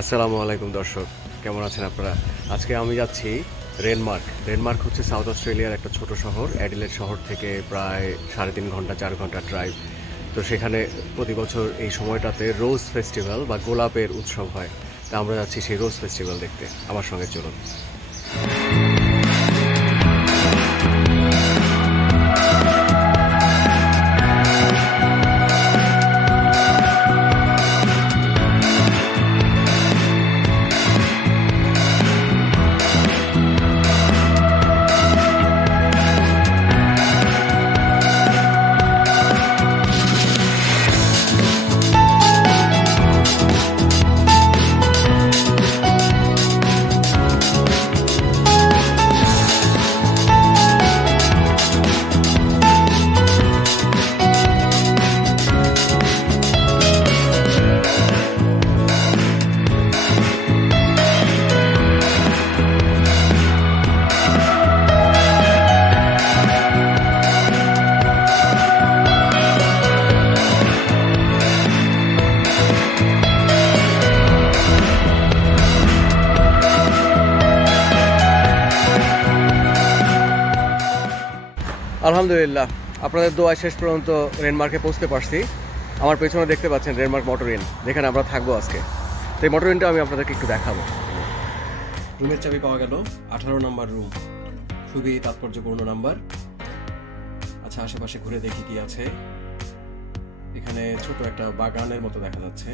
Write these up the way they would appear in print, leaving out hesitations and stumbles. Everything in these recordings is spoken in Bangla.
আসসালামু আলাইকুম দর্শক, কেমন আছেন আপনারা? আজকে আমি যাচ্ছি রেনমার্ক। রেনমার্ক হচ্ছে সাউথ অস্ট্রেলিয়ার একটা ছোট শহর। অ্যাডিলেড শহর থেকে প্রায় 3.5 ঘন্টা 4 ঘন্টা ড্রাইভ। তো সেখানে প্রতি বছর এই সময়টাতে রোজ ফেস্টিভ্যাল বা গোলাপের উৎসব হয়। তা আমরা যাচ্ছি সেই রোজ ফেস্টিভ্যাল দেখতে। আমার সঙ্গে চলুন। আলহামদুলিল্লাহ, আপনাদের দোয়ায় শেষ পর্যন্ত রেনমার্কে পৌঁছতে পারছি। আমার পেছনে দেখতে পাচ্ছেন রেনমার্ক মোটর ইন, যেখানে আমরা থাকবো আজকে। তো এই মোটর ইনটা আমি আপনাদেরকে একটু দেখাবো। রুমের চাবি পাওয়া গেল, 18 নম্বর রুম, খুবই তাৎপর্যপূর্ণ নাম্বার। আচ্ছা, আশেপাশে ঘুরে দেখি কি আছে। এখানে ছোট একটা বাগানের মতো দেখা যাচ্ছে।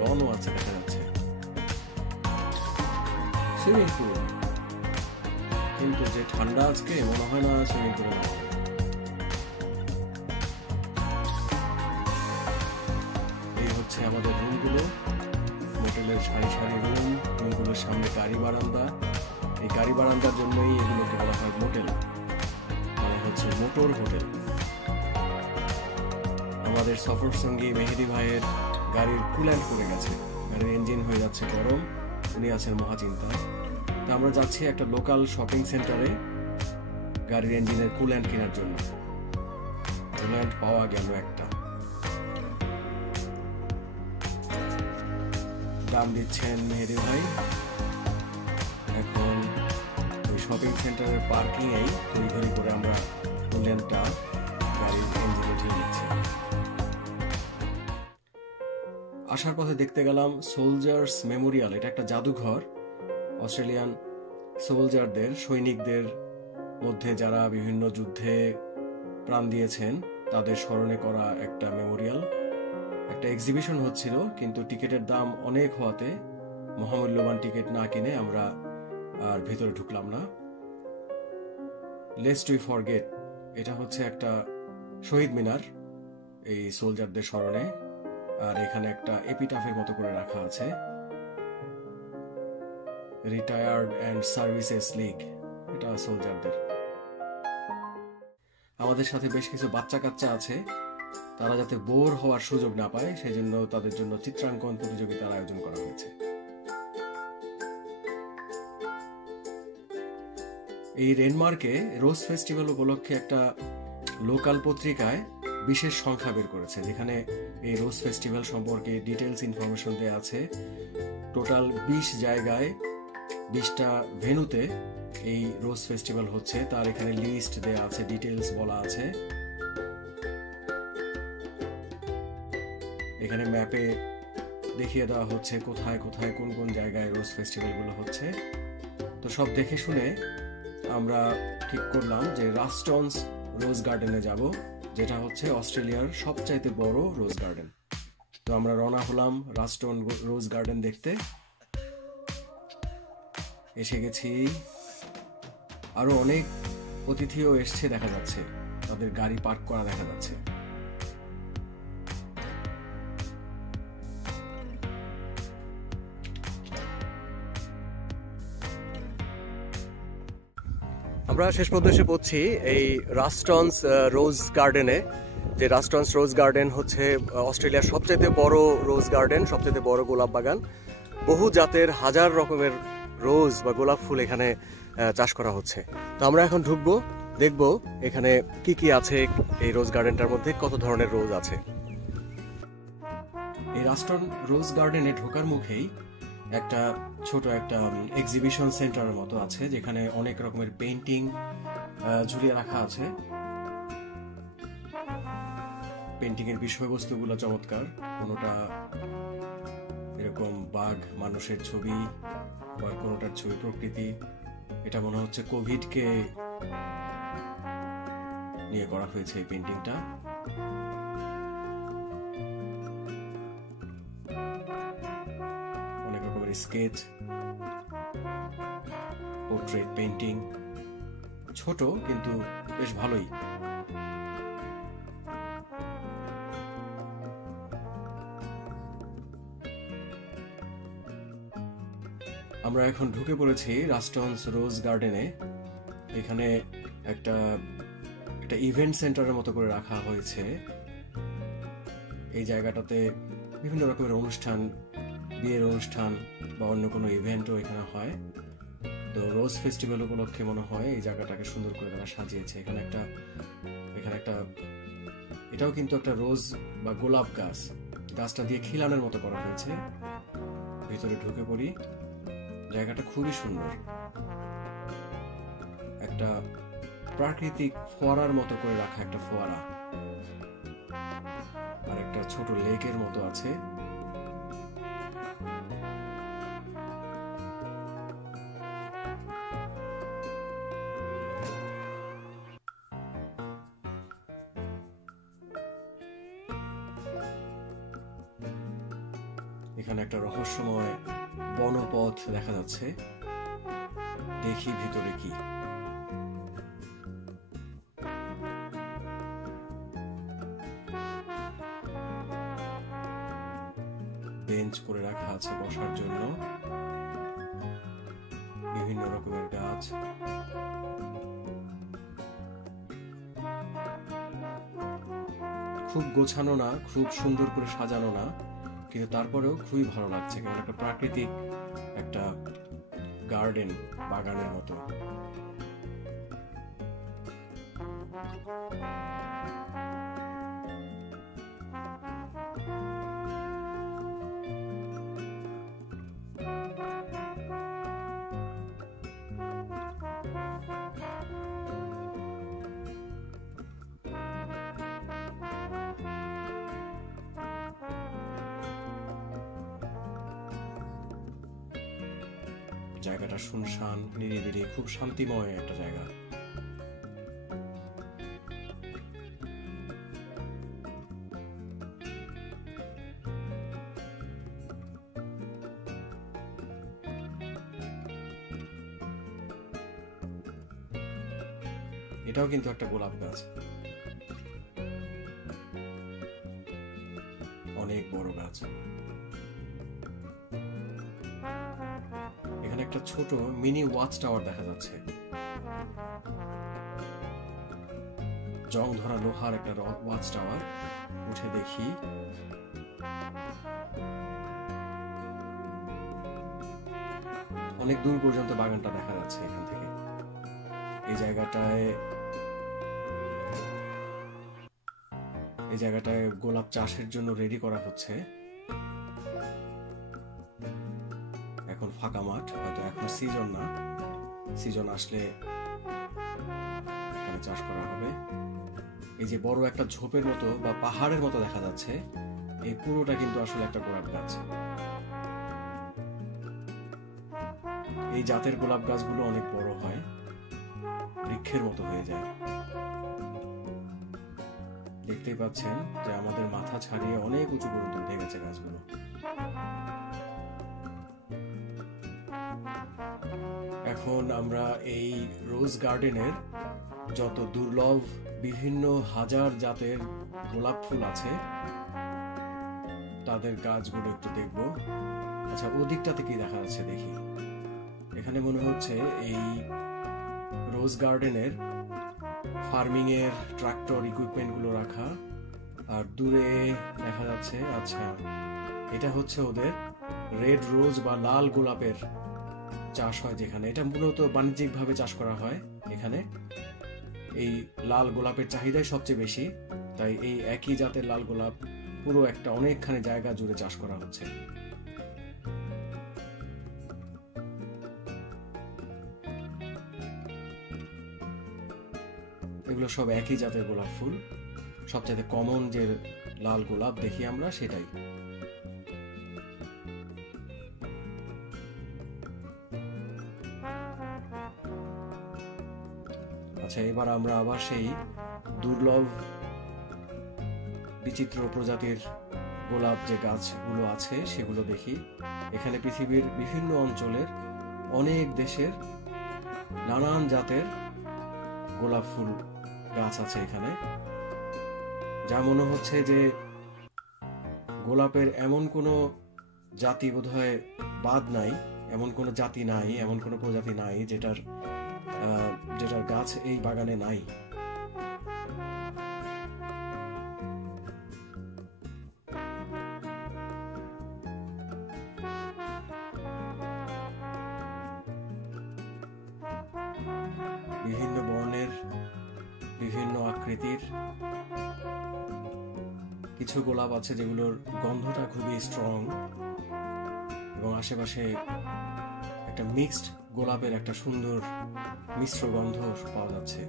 লনও আছে, দেখা যাচ্ছে সুইমিং পুল, কিন্তু যে ঠান্ডা আজকে মনে হয় না সুইমিং পুলে। এই হচ্ছে আমাদের রুমগুলো, হোটেলের সারি সারি রুমগুলোর সামনে গাড়ি বারান্দা। এই গাড়ি বারান্দার জন্যই এগুলোকে বলা হয় মোটেল, মানে হচ্ছে মোটর হোটেল। আমাদের সফর সঙ্গী মেহেদি ভাইয়ের গাড়ির কুল্যান্ট পড়ে গেছে, গাড়ির ইঞ্জিন হয়ে যাচ্ছে গরম, উনি আছেন মহাচিন্তায়। তো আমরা যাচ্ছি একটা লোকাল শপিং সেন্টারে গাড়ির ইঞ্জিনের কুল্যান্ট কেনার জন্য। কুল্যান্ট পাওয়া গেল একটা, দাম দিচ্ছেন মেহেদি ভাই। এখন ওই শপিং সেন্টারের পার্কিং এই তৈরি করে আমরা কুল্যান্টটা গাড়ির ইঞ্জিনে ঢেলে দিচ্ছি। আসার পথে দেখতে গেলাম সোলজার্স মেমোরিয়াল। এটা একটা জাদুঘর, অস্ট্রেলিয়ান সোলজারদের, সৈনিকদের মধ্যে যারা বিভিন্ন যুদ্ধে প্রাণ দিয়েছেন তাদের স্মরণে করা একটা মেমোরিয়াল। একটা এক্সিবিশন হচ্ছিল, কিন্তু টিকিটের দাম অনেক হওয়াতে মহামূল্যবান টিকিট না কিনে আমরা আর ভেতরে ঢুকলাম না। লেস্ট উই ফরগেট, এটা হচ্ছে একটা শহীদ মিনার এই সোলজারদের স্মরণে। আর এখানে একটা এপিটাফের মতো করে রাখা আছে, রিটায়ার্ড অ্যান্ড সার্ভিসেস লিগ, এটা সোলজারদের। আমাদের সাথে বেশ কিছু বাচ্চা কাচ্চা আছে, তারা যাতে বোর হওয়ার সুযোগ না পায় সেই জন্য তাদের জন্য চিত্রাঙ্কন প্রতিযোগিতার আয়োজন করা হয়েছে। এই রেনমার্কে রোজ ফেস্টিভ্যাল উপলক্ষে একটা লোকাল পত্রিকায় বিশেষ সংখ্যা বের করেছে, যেখানে এই রোজ ফেস্টিভ্যাল সম্পর্কে ডিটেলস ইনফরমেশন দেওয়া আছে। টোটাল 20 জায়গায় 20টা ভেন্যুতে এই রোজ ফেস্টিভ্যাল হচ্ছে, তার এখানে লিস্ট দেওয়া আছে, ডিটেলস বলা আছে। এখানে ম্যাপে দেখিয়ে দেওয়া হচ্ছে কোথায় কোথায় কোন কোন জায়গায় রোজ ফেস্টিভ্যাল গুলো হচ্ছে। তো সব দেখে শুনে আমরা ঠিক করলাম যে রাস্টনস রোজ গার্ডেনে যাব, যেটা হচ্ছে অস্ট্রেলিয়ার সবচাইতে বড় রোজ গার্ডেন। তো আমরা রওনা হলাম রাস্টন রোজ গার্ডেন দেখতে। এসে গেছি, আরো অনেক অতিথিও এসছে দেখা যাচ্ছে, তাদের গাড়ি পার্ক করা দেখা যাচ্ছে। আমরা শেষ পর্যন্ত এসে পড়ছি এই রাস্টনস রোজ গার্ডেনে, যে রাস্টনস রোজ গার্ডেন হচ্ছে অস্ট্রেলিয়ার সবচেয়ে বড় রোজ গার্ডেন, সবচেয়ে বড় গোলাপ বাগান। বহু জাতের হাজার রকমের রোজ বা গোলাপ ফুল এখানে চাষ করা হচ্ছে। তো আমরা এখন ঢুকবো, দেখবো এখানে কি কি আছে, এই রোজ গার্ডেনটার মধ্যে কত ধরনের রোজ আছে। এই রাস্টন রোজ গার্ডেনে ঢোকার মুখেই একটা ছোট একটা এক্সিবিশন সেন্টারের মতো আছে, যেখানে অনেক রকমের পেইন্টিং ঝুলিয়ে রাখা আছে। পেইন্টিং এর বিষয়বস্তুগুলো চমৎকার, কোনোটা এরকম বাঘ মানুষের ছবি, বা কোনোটার ছবি প্রকৃতি। এটা মনে হচ্ছে কোভিডকে নিয়ে করা হয়েছে এই পেইন্টিংটা। অনেক রকমের স্কেচ, পোর্ট্রেট পেইন্টিং, ছোট কিন্তু বেশ ভালোই। আমরা এখন ঢুকে পড়েছি রাস্টনস রোজ গার্ডেনে। এখানে একটা ইভেন্ট সেন্টারের মতো করে রাখা হয়েছে। এই জায়গাটাতে বিভিন্ন রকমের অনুষ্ঠান, বিয়ের অনুষ্ঠান বা অন্য কোনো ইভেন্টও এখানে হয়। তো রোজ ফেস্টিভ্যাল উপলক্ষে মনে হয় এই জায়গাটাকে সুন্দর করে তারা সাজিয়েছে। এখানে একটা এটাও কিন্তু একটা রোজ বা গোলাপ গাছ, গাছটা দিয়ে খিলানের মতো করা হয়েছে। ভিতরে ঢুকে পড়ি, জায়গাটা খুবই সুন্দর। একটা প্রাকৃতিক ফোয়ারার মতো করে রাখা একটা ফোয়ারা, আর একটা ছোট লেকের মতো আছে। এখানে একটা রহস্যময় বনপথ দেখা যাচ্ছে, দেখি ভিতরে কি। বেঞ্চ করে রাখা আছে বসার জন্য, বিভিন্ন রকমের গাছ। খুব গোছানো না, খুব সুন্দর করে সাজানো না, কিন্তু তারপরেও খুবই ভালো লাগছে। কেমন একটা প্রাকৃতিক একটা গার্ডেন, বাগানের মতো। জায়গাটা শুনশান, নিরিবিলি, খুব শান্তিময় একটা জায়গা। এটাও কিন্তু একটা গোলাপ গাছ, অনেক বড় গাছ। এখানে একটা ছোট মিনি ওয়াচ টাওয়ার দেখা যাচ্ছে, জং ধরা লোহার একটা ওয়াচ টাওয়ার। উঠে দেখি, অনেক দূর পর্যন্ত বাগানটা দেখা যাচ্ছে এখান থেকে। এই জায়গাটায় গোলাপ চাষের জন্য রেডি করা হচ্ছে। এখন ফাঁকা মাঠ, হয়তো এখন সিজন না, সিজন আসলে এখানে চাষ করা হবে। এই যে বড় একটা ঝোপের মতো বা পাহাড়ের মতো দেখা যাচ্ছে, এই পুরোটা কিন্তু আসলে একটা গোলাপ গাছ। এই জাতের গোলাপ গাছগুলো অনেক বড় হয়, বৃক্ষের মতো হয়ে যায়। দেখতেই পাচ্ছেন যে আমাদের মাথা ছাড়িয়ে অনেক উঁচু পর্যন্ত উঠে গেছে গাছগুলো। এখন আমরা এই রোজ গার্ডেনের যত দুর্লভ বিভিন্ন হাজার জাতের গোলাপ ফুল আছে তাদের গাছগুলো একটু দেখব। আচ্ছা, ওদিকটাতে কি দেখা যাচ্ছে দেখি। এখানে মনে হচ্ছে এই রোজ গার্ডেনের ফার্মিং এর ট্রাক্টর ইকুইপমেন্ট গুলো রাখা, আর দূরে দেখা যাচ্ছে, আচ্ছা এটা হচ্ছে ওদের রেড রোজ বা লাল গোলাপের চাষ হয় যেখানে। এটা মূলত বাণিজ্যিকভাবে চাষ করা হয় এখানে। এই লাল গোলাপের চাহিদাই সবচেয়ে বেশি, তাই এই একই জাতের লাল গোলাপ পুরো একটা অনেকখানি জায়গা জুড়ে চাষ করা হচ্ছে। এগুলো সব একই জাতের গোলাপ ফুল, সবচেয়ে কমন যে লাল গোলাপ দেখি আমরা সেটাই। আচ্ছা, এবার আমরা আবার সেই দুর্লভ বিচিত্র প্রজাতির গোলাপ যে গাছগুলো আছে সেগুলো দেখি। এখানে পৃথিবীর বিভিন্ন অঞ্চলের অনেক দেশের নানান জাতের গোলাপ ফুল গাছ আছে এখানে। যা মনে হচ্ছে যে গোলাপের এমন কোনো জাতি বোধহয় বাদ নাই, এমন কোনো জাতি নাই, এমন কোনো প্রজাতি নাই যেটার গাছ এই বাগানে নাই। বিভিন্ন বর্ণের, বিভিন্ন আকৃতির কিছু গোলাপ আছে যেগুলোর গন্ধটা খুবই স্ট্রং, এবং আশেপাশে একটা মিক্সড গোলাপের একটা সুন্দর মিশ্র গন্ধ পাওয়া যাচ্ছে।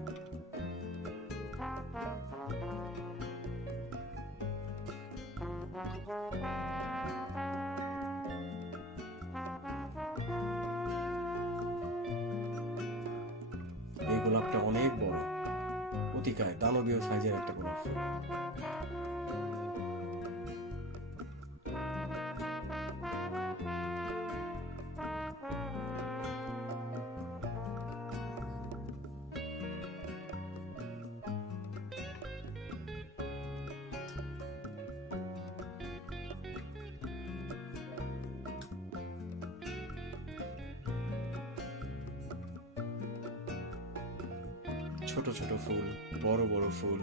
এই গোলাপটা অনেক বড়, অতিকায় দানবীয় সাইজের একটা গোলাপ ফুল। ছোট ছোট ফুল, বড় বড় ফুল,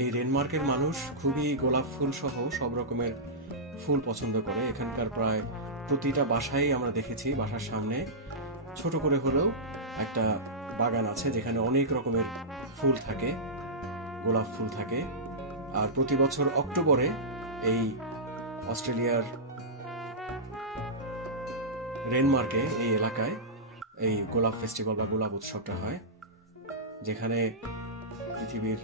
এই ডেনমার্কের মানুষ খুবই গোলাপ ফুল সহ সব রকমের ফুল পছন্দ করে। এখানকার প্রায় প্রতিটা বাসায় আমরা দেখেছি বাসার সামনে ছোট করে হলেও একটা বাগান আছে যেখানে অনেক রকমের ফুল থাকে, গোলাপ ফুল থাকে। আর প্রতি বছর অক্টোবরে এই অস্ট্রেলিয়ার ডেনমার্কে এই এলাকায় এই গোলাপ ফেস্টিভ্যাল বা গোলাপ উৎসবটা হয়, যেখানে পৃথিবীর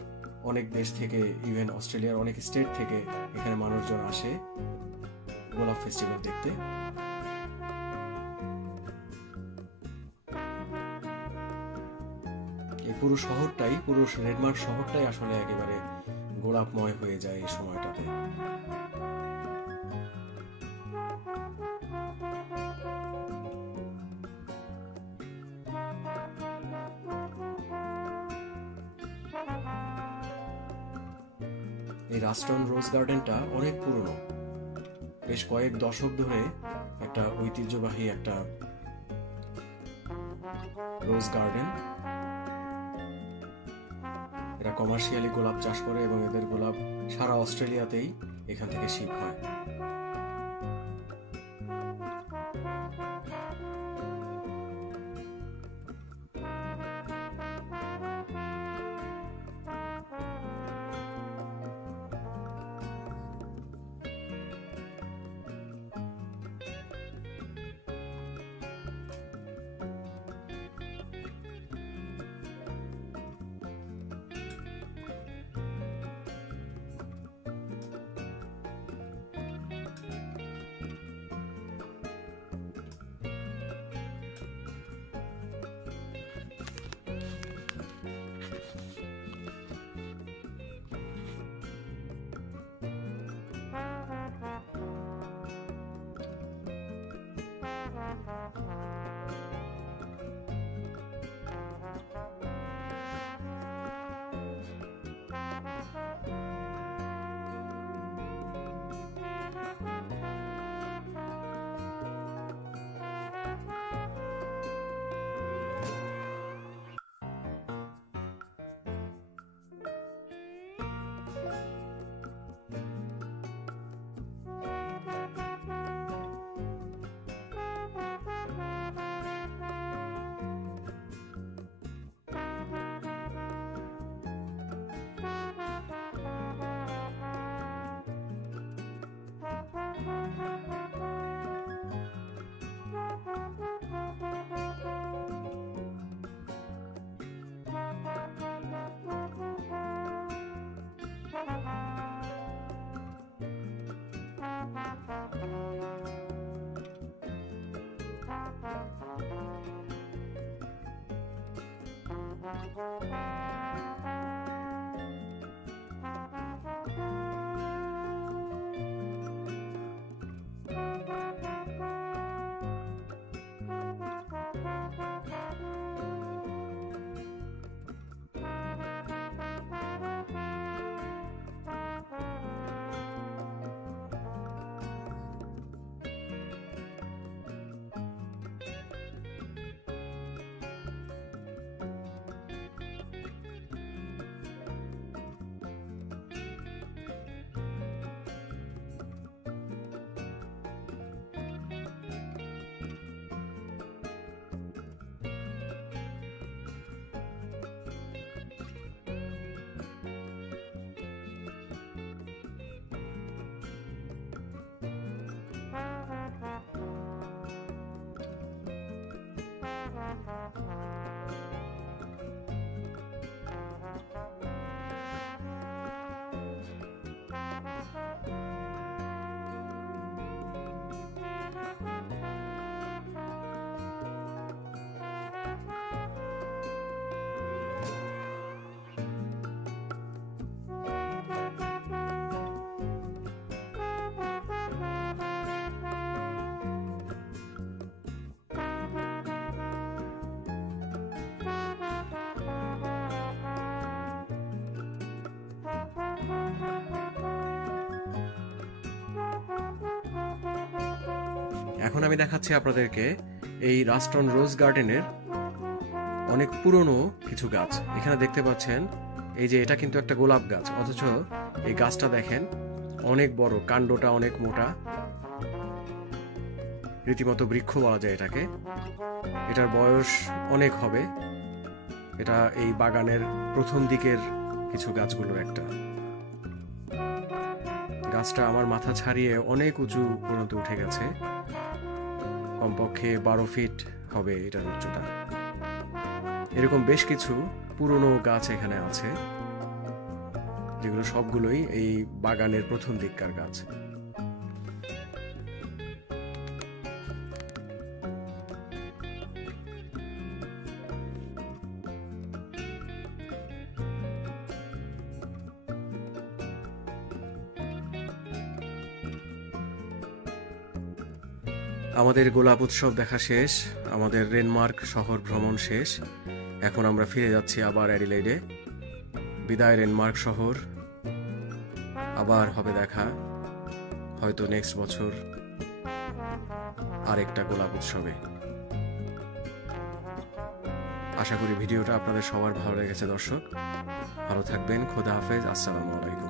অনেক দেশ থেকে, ইভেন অস্ট্রেলিয়ার অনেক স্টেট থেকে এখানে মানুষজন আসে গোলাপ ফেস্টিভ্যাল দেখতে। এই পুরো শহরটাই, পুরো ডেনমার্ক শহরটাই আসলে একেবারে গোলাপময় হয়ে যায় এই সময়টাতে। এই রাস্টন রোজ গার্ডেনটা অনেক পুরনো, বেশ কয়েক দশক ধরে একটা ঐতিহ্যবাহী একটা রোজ গার্ডেন। এরা কমার্শিয়ালি গোলাপ চাষ করে এবং এদের গোলাপ সারা অস্ট্রেলিয়াতেই এখান থেকে শিপ হয়। এখন আমি দেখাচ্ছি আপনাদেরকে এই রাস্টন রোজ গার্ডেনের অনেক পুরনো কিছু গাছ। এখানে দেখতে পাচ্ছেন এই যে এটা কিন্তু একটা গোলাপ গাছ, অথচ এই গাছটা দেখেন অনেক বড়, কাণ্ডটা অনেক মোটা, রীতিমতো বৃক্ষ বলা যায় এটাকে। এটার বয়স অনেক হবে। এটা এই বাগানের প্রথম দিকের কিছু গাছগুলোর একটা। গাছটা আমার মাথা ছাড়িয়ে অনেক উঁচু পর্যন্ত উঠে গেছে, কমপক্ষে 12 ফিট হবে এটার উচ্চতা। এরকম বেশ কিছু পুরনো গাছ এখানে আছে, যেগুলো সবগুলোই এই বাগানের প্রথম দিককার গাছ। আমাদের গোলাপ উৎসব দেখা শেষ, আমাদের রেনমার্ক শহর ভ্রমণ শেষ। এখন আমরা ফিরে যাচ্ছি আবার অ্যাডিলেডে। বিদায় রেনমার্ক শহর, আবার হবে দেখা হয়তো নেক্সট বছর আরেকটা গোলাপ উৎসবে। আশা করি ভিডিওটা আপনাদের সবার ভালো লেগেছে। দর্শক ভালো থাকবেন, খোদা হাফেজ, আসসালামু আলাইকুম।